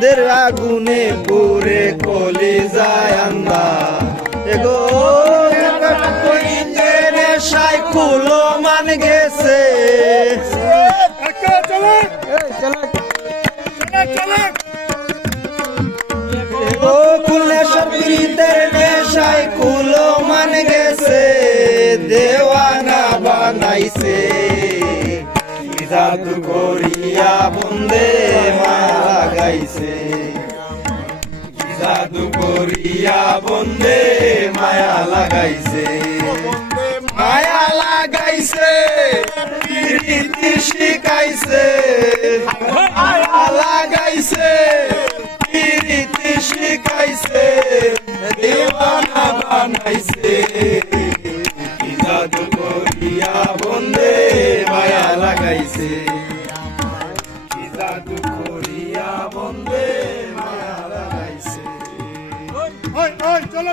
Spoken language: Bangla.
দের আগুনে পুরে কলি যায় আন্দা। এগো নেশায় কুলো মান গেছে। দেওয়ানা বানাইছে। করিয়া বন্দে মায়া লাগাইছে জাদু করিয়া বন্দে মায়া লাগাইছে। মায়া লাগাইছে, প্রীতি শিখাইছে। মায়া লাগাইছে, প্রীতি শিখাইছে। দেওয়ানা বানাইছে। জাদু করিয়া বন্দে মায়া লাগাইছে। জাদু করিয়া বন্দে মায়া লাগাইছে